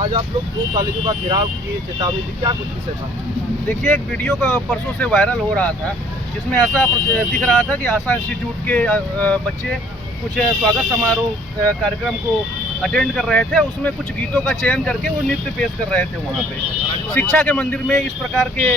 आज आप लोग 2 कॉलेजों का घेराव किए, चेतावनी दी, क्या कुछ विषय था? देखिए, एक वीडियो का परसों से वायरल हो रहा था, जिसमें ऐसा दिख रहा था कि आशा इंस्टीट्यूट के बच्चे कुछ स्वागत समारोह कार्यक्रम को अटेंड कर रहे थे। उसमें कुछ गीतों का चयन करके वो नृत्य पेश कर रहे थे वहाँ पे। शिक्षा के मंदिर में इस प्रकार के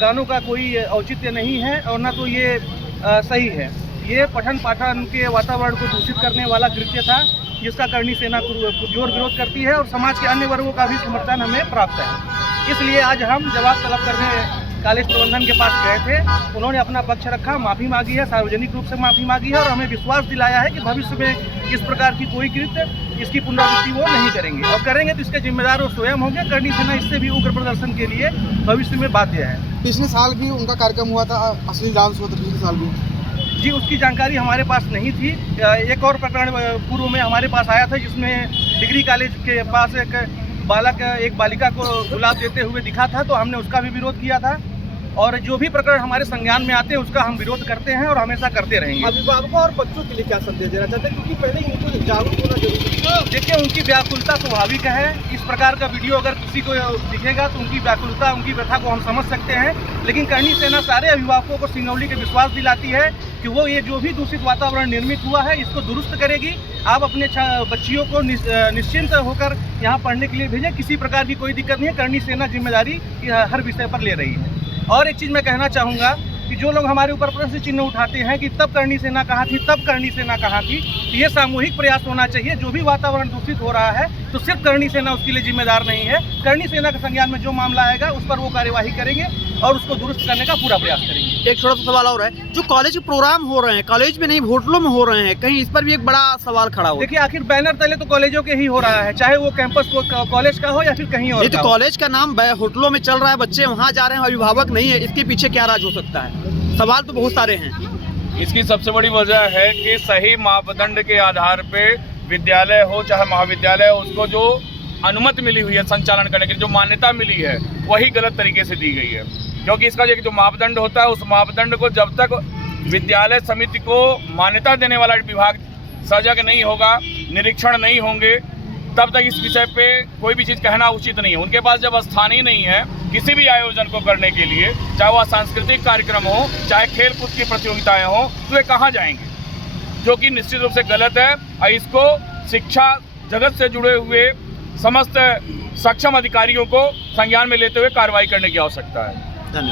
गानों का कोई औचित्य नहीं है और ना तो ये सही है। ये पठन पाठन के वातावरण को दूषित करने वाला कृत्य था, जिसका करणी सेना पुरजोर विरोध करती है और समाज के अन्य वर्गों का भी समर्थन हमें प्राप्त है। इसलिए आज हम जवाब तलब करने कॉलेज प्रबंधन के पास गए थे। उन्होंने अपना पक्ष रखा, माफ़ी मांगी है, सार्वजनिक रूप से माफ़ी मांगी है और हमें विश्वास दिलाया है कि भविष्य में इस प्रकार की कोई कृत्य, इसकी पुनरावृत्ति वो नहीं करेंगे और करेंगे तो इसके जिम्मेदार वो स्वयं होंगे। करणी सेना इससे भी उग्र प्रदर्शन के लिए भविष्य में बाध्य है। पिछले साल भी उनका कार्यक्रम हुआ था, असली डांस हुआ था पिछले साल भी जी, उसकी जानकारी हमारे पास नहीं थी। एक और प्रकरण पूर्व में हमारे पास आया था, जिसमें डिग्री कॉलेज के पास एक बालिका को गुलाब देते हुए दिखा था, तो हमने उसका भी विरोध किया था। और जो भी प्रकरण हमारे संज्ञान में आते हैं उसका हम विरोध करते हैं और हमेशा करते रहेंगे। अभिभावकों और बच्चों के लिए क्या संदेश देना चाहते हैं, क्योंकि पहले इनको जागरूक होना जरूरी है? देखिए, उनकी व्याकुलता स्वाभाविक है। इस प्रकार का वीडियो अगर किसी को दिखेगा तो उनकी व्याकुलता, उनकी व्यथा को हम समझ सकते हैं। लेकिन करणी सेना सारे अभिभावकों को सिंगरौली के विश्वास दिलाती है कि वो ये जो भी दूषित वातावरण निर्मित हुआ है इसको दुरुस्त करेगी। आप अपने बच्चियों को निश्चिंत होकर यहाँ पढ़ने के लिए भेजें, किसी प्रकार की कोई दिक्कत नहीं है। करणी सेना जिम्मेदारी हर विषय पर ले रही है। और एक चीज़ मैं कहना चाहूँगा कि जो लोग हमारे ऊपर प्रश्न चिन्ह उठाते हैं कि तब करणी सेना कहाँ थी, तब करणी सेना कहाँ थी, तो ये सामूहिक प्रयास होना चाहिए। जो भी वातावरण दूषित हो रहा है तो सिर्फ करणी सेना उसके लिए जिम्मेदार नहीं है। करणी सेना के संज्ञान में जो मामला आएगा उस पर वो कार्यवाही करेंगे और उसको दुरुस्त करने का पूरा प्रयास करेंगे। एक छोटा सा सवाल और है, जो कॉलेज के प्रोग्राम हो रहे हैं, कॉलेज में नहीं होटलों में हो रहे हैं, कहीं इस पर भी एक बड़ा सवाल खड़ा हो। देखिए, आखिर बैनर तले तो कॉलेजों के ही हो रहा है, चाहे वो कैंपस कॉलेज का हो या फिर कहीं और। ये तो कॉलेज का नाम होटलों में चल रहा है, बच्चे वहाँ जा रहे हैं, अभिभावक नहीं है, इसके पीछे क्या राज हो सकता है? सवाल तो बहुत सारे हैं। इसकी सबसे बड़ी वजह है कि सही मापदंड के आधार पे विद्यालय हो चाहे महाविद्यालय हो, उसको जो अनुमति मिली हुई है संचालन करने की, जो मान्यता मिली है, वही गलत तरीके से दी गई है। क्योंकि इसका जो मापदंड होता है, उस मापदंड को जब तक विद्यालय समिति को मान्यता देने वाला विभाग सजग नहीं होगा, निरीक्षण नहीं होंगे, तब तक इस विषय पे कोई भी चीज़ कहना उचित नहीं है। उनके पास जब स्थान ही नहीं है किसी भी आयोजन को करने के लिए, चाहे वह सांस्कृतिक कार्यक्रम हो, चाहे खेल कूद की प्रतियोगिताएं हो, तो वे कहाँ जाएंगे, जो कि निश्चित रूप से गलत है। और इसको शिक्षा जगत से जुड़े हुए समस्त सक्षम अधिकारियों को संज्ञान में लेते हुए कार्रवाई करने की आवश्यकता है। धन्यवाद।